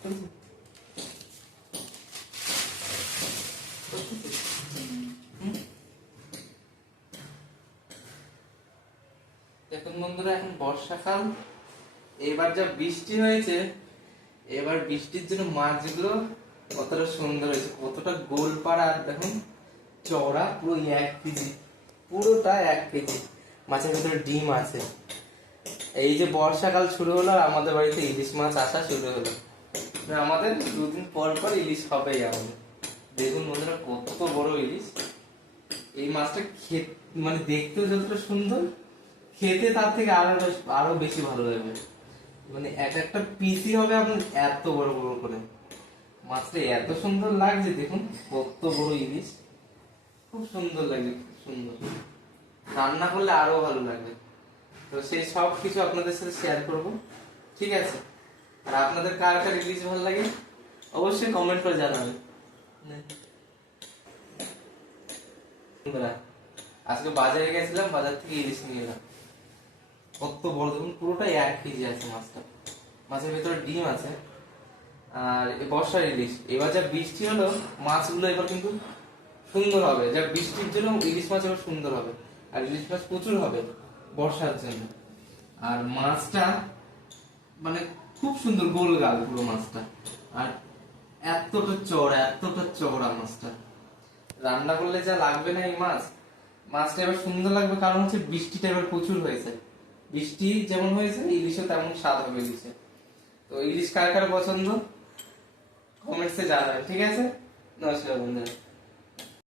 দেখুন বন্ধুরা, এখন বর্ষাকাল, এবার যা বৃষ্টি হয়েছে, এবার বৃষ্টির জন্য মাছগুলো কতটা সুন্দর হয়েছে, কতটা গোল পাড়া। আর দেখুন চওড়া, পুরো 1 কেজি, পুরোটা 1 কেজি। মাছের ভিতরে ডিম আছে। এই যে বর্ষাকাল শুরু হলো আর আমাদের বাড়িতে ইলিশ মাছ আসা শুরু হলো। আমাদের 2 দিন পর পর ইলিশ হবেই আমাদের। দেখুন বন্ধুরা, কত বড় ইলিশ। এই মাছটা মানে দেখতেও যতটা সুন্দর, খেতে তার থেকে আরো বেশি ভালো লাগবে। মানে এক একটা পিসই হবে আপনার এত বড় বড় করে। মাছটা এত সুন্দর লাগছে, দেখুন কত বড় ইলিশ, খুব সুন্দর লাগে, খুব সুন্দর। রান্না করলে আরো ভালো লাগবে। তো সেই সব কিছু আপনাদের সাথে শেয়ার করব, ঠিক আছে? আর আপনাদের কার কার ইলিশ ভালো লাগে অবশ্যই কমেন্ট করে জানাবেন। আজকে বাজারে গেছিলাম, বাজার থেকে ইলিশ নিয়ে এলাম। কত বড়, দেখুন পুরোটাই 1 কেজি আছে মাছটা। মাছের ভিতরে ডিম আছে। আর বর্ষার ইলিশ, এবার যা বৃষ্টি হলো, মাছগুলো এবার কিন্তু সুন্দর হবে। যা বৃষ্টির জন্য ইলিশ মাছ এবার সুন্দর হবে। আর ইলিশ মাছ প্রচুর হবে বর্ষার জন্য। আর মাছটা মানে খুব সুন্দর, গোল গাল পুরো মাছটা। আর এতটা চওড়া মাছটা। রান্না করলে যা লাগবে না এই মাছটা এবার সুন্দর লাগবে, কারণ হচ্ছে বৃষ্টিটা এবার প্রচুর হয়েছে। বৃষ্টি যেমন হয়েছে, ইলিশও তেমন স্বাদ হবে ইলিশে। তো ইলিশ কার কার পছন্দ কমেন্টসে জানাবেন, ঠিক আছে? নমস্কার বন্ধুরা।